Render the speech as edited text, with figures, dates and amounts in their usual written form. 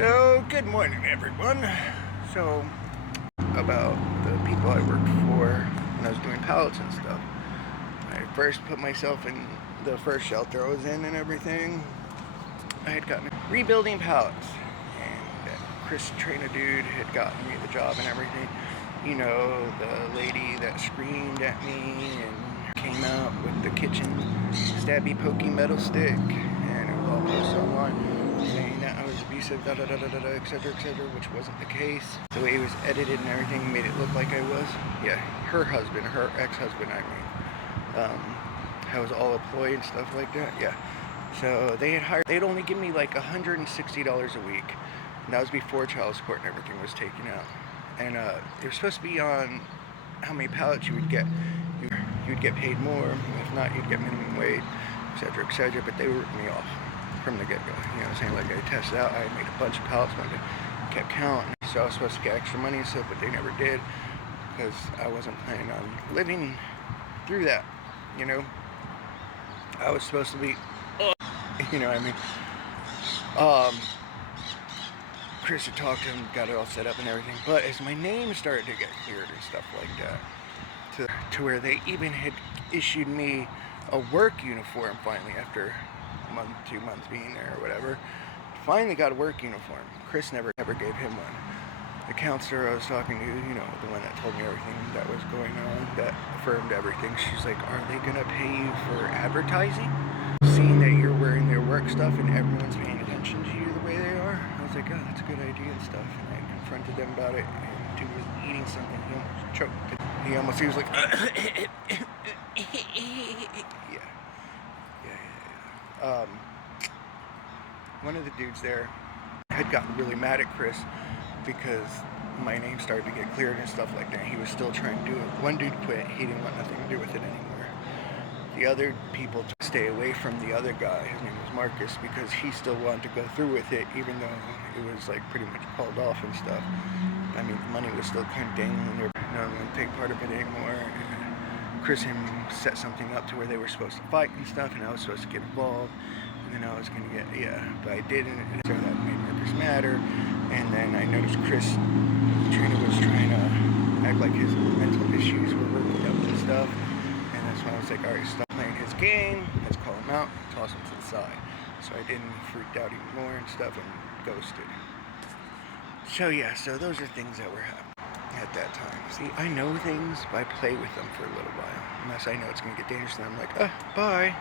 So, good morning, everyone. So, about the people I worked for when I was doing pallets and stuff. I first put myself in the first shelter I was in and everything. I had gotten rebuilding pallets, and Chris Trainer dude had gotten me the job and everything. You know, the lady that screamed at me and came out with the kitchen stabby pokey metal stick, and it was all posted online saying that I was abusive, etc., which wasn't the case. The way it was edited and everything made it look like I was. Yeah, her husband, her ex-husband, I mean. I was all employed and stuff like that. Yeah. So they'd only give me like $160 a week. And that was before child support and everything was taken out. And it was supposed to be on how many pallets you would get. You'd get paid more. If not, you'd get minimum wage, etc. But they ripped me off from the get-go. You know what I'm saying? Like, I tested out. I made a bunch of pallets one day. Kept counting. So I was supposed to get extra money and stuff, but they never did. Because I wasn't planning on living through that, you know? I was supposed to be, you know what I mean? Chris had talked to him, got it all set up and everything, but as my name started to get cleared and stuff like that, to where they even had issued me a work uniform finally after a month, 2 months being there or whatever. Finally got a work uniform. Chris never gave him one. The counselor I was talking to, you know, the one that told me everything that was going on, that affirmed everything, she's like, are they gonna pay you for advertising? Seeing that you're wearing their work stuff and everyone's paying attention to you the way they are? I was like, oh, that's a good idea and stuff. And I confronted them about it, and dude was eating something. He almost choked. He was like, yeah. One of the dudes there had gotten really mad at Chris because my name started to get cleared and stuff like that. He was still trying to do it. One dude quit. He didn't want nothing to do with it anymore. The other people to stay away from the other guy, his name was Marcus, because he still wanted to go through with it, even though it was like pretty much called off and stuff. I mean, the money was still kind of dangling there. No one would take part of it anymore. And Chris and him set something up to where they were supposed to fight and stuff, and I was supposed to get involved. And then I was going to get, but I didn't, and so that made Marcus matter. And then I noticed Chris Trainer was trying to act like his mental issues were working up and stuff. And that's when I was like, alright, stop playing his game, let's call him out, toss him to the side. So I didn't freak out even more and stuff and ghosted. So yeah, so those are things that were happening at that time. See, I know things, but I play with them for a little while. Unless I know it's going to get dangerous, then I'm like, bye.